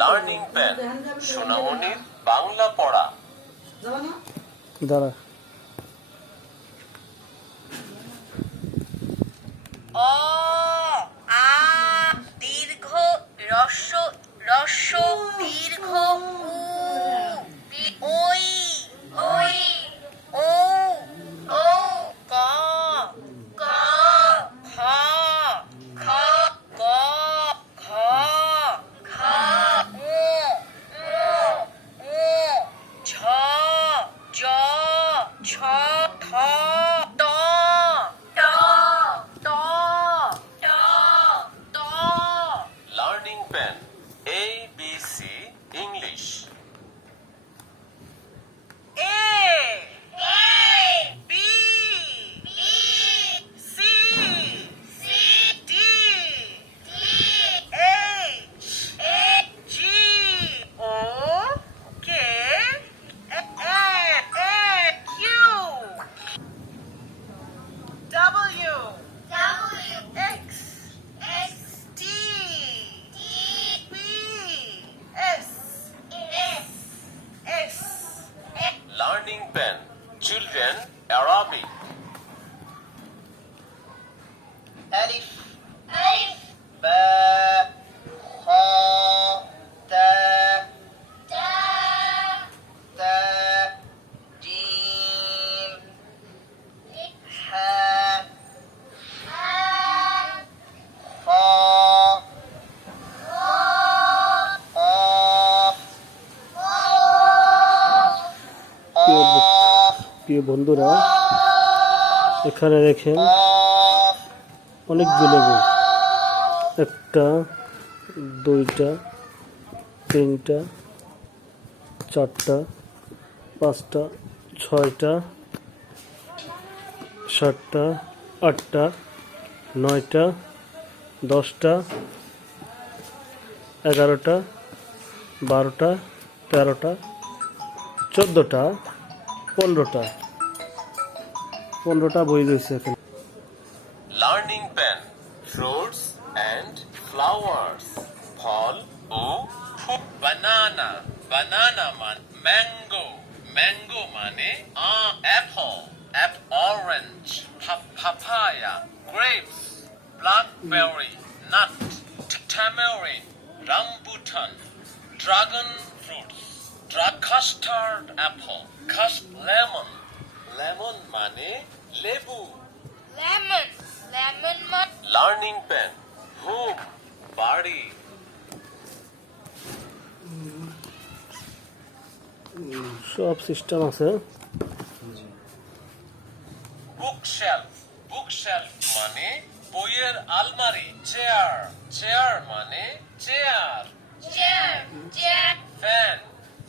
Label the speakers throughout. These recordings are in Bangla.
Speaker 1: লার্নিং প্যান সোনামণির বাংলা পড়া।
Speaker 2: দাঁড়া।
Speaker 3: অ আ দীর্ঘ রস্য রস্য দীর্ঘ উ pen. Children, Arabic. Alif
Speaker 2: প্রিয় বন্ধুরা, এখানে
Speaker 3: রেখে
Speaker 2: অনেকগুলো গো একটা, দুইটা, তিনটা, চারটা, পাঁচটা, ছয়টা, সাতটা, আটটা, নয়টা, দশটা, এগারোটা, বারোটা, তেরোটা, চোদ্দোটা। পনেরোটা। পনেরোটা বই রয়েছে এখানে।
Speaker 1: Learning pan fruits and flowers ফল ও বানানা বানানা মানে ম্যাঙ্গো ম্যাঙ্গো মানে apple app orange papaya grapes blackberry nut tamarind, rambutan, dragon fruits drag custard apple cust lemon lemon মানে লেবু।
Speaker 3: Lemon lemon man
Speaker 1: learning pan home বাড়ি।
Speaker 2: সব সিস্টেম আছে।
Speaker 1: বুকশেলফ বুকশেলফ মানে বইয়ের আলমারি চেয়ার চেয়ার মানে chair
Speaker 3: chair chair
Speaker 1: fan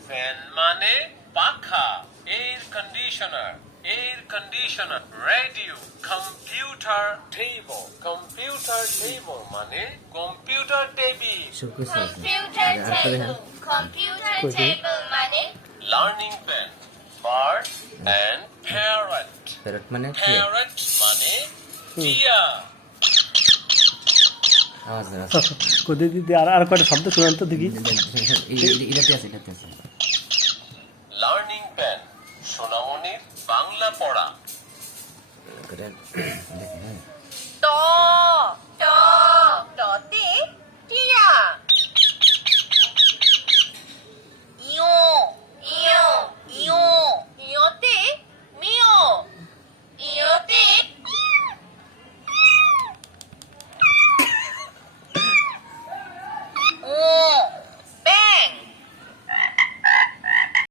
Speaker 1: fan মানে পাখা air conditioner air conditioner radio computer table computer table মানে computer table
Speaker 3: computer table computer table মানে
Speaker 1: learning pan bird and parrot
Speaker 4: parrot মানে কি
Speaker 1: প্যারট মানে টিয়া
Speaker 4: আওয়াজ
Speaker 2: দিদি আর আর কয়টা শব্দ শুনান তো দেখি
Speaker 4: এটাতে আছে এটাতে আছে
Speaker 1: সোনামণির বাংলা পড়া
Speaker 4: করে দেখি হ্যাঁ